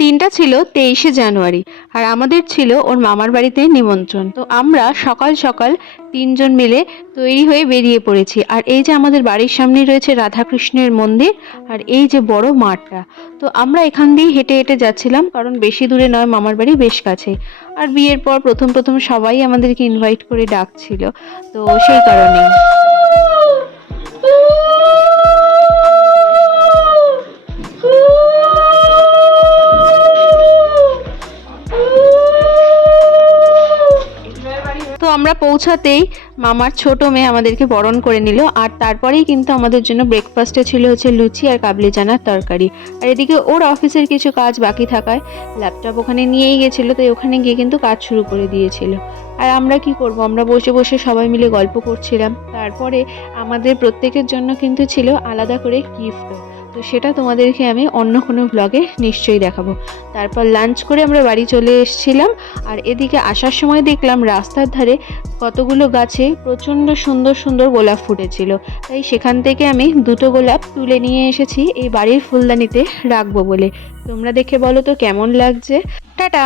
দিনটা ছিল 23শে জানুয়ারি আর আমাদের ছিল ওর মামার বাড়িতে নিমন্ত্রণ। তো আমরা সকাল সকাল তিনজন মিলে তৈরি হয়ে বেরিয়ে পড়েছি। আর এই যে আমাদের বাড়ির সামনেই রয়েছে রাধাকৃষ্ণের মন্দির আর এই যে বড় মাঠটা। তো আমরা এখান দিয়ে হেঁটে হেঁটে যাচ্ছিলাম, কারণ বেশি দূরে নয়, মামার বাড়ি বেশ কাছে। আর বিয়ের পর প্রথম প্রথম সবাই আমাদেরকে ইনভাইট করে ডাকছিল, তো সেই কারণেই। তো আমরা পৌঁছাতেই মামার ছোট মেয়ে আমাদেরকে বরণ করে নিল। আর তারপরেই কিন্তু আমাদের জন্য ব্রেকফাস্টে ছিল হচ্ছে লুচি আর কাবলি চানার তরকারি। আর এদিকে ওর অফিসের কিছু কাজ বাকি থাকায় ল্যাপটপ ওখানে নিয়েই গেছিলো, তাই ওখানে গিয়ে কিন্তু কাজ শুরু করে দিয়েছিল। আর আমরা কি করব, আমরা বসে বসে সবাই মিলে গল্প করছিলাম। তারপরে আমাদের প্রত্যেকের জন্য কিন্তু ছিল আলাদা করে গিফটও। তো সেটা তোমাদেরকে আমি অন্য কোনো ব্লগে নিশ্চয়ই দেখাবো। তারপর লাঞ্চ করে আমরা বাড়ি চলে এসেছিলাম। আর এদিকে আসার সময় দেখলাম রাস্তার ধারে কতগুলো গাছে প্রচণ্ড সুন্দর সুন্দর গোলাপ ফুটেছিল, তাই সেখান থেকে আমি দুটো গোলাপ তুলে নিয়ে এসেছি এই বাড়ির ফুলদানিতে রাখবো বলে। তোমরা দেখে বলো তো কেমন লাগছে। টাটা।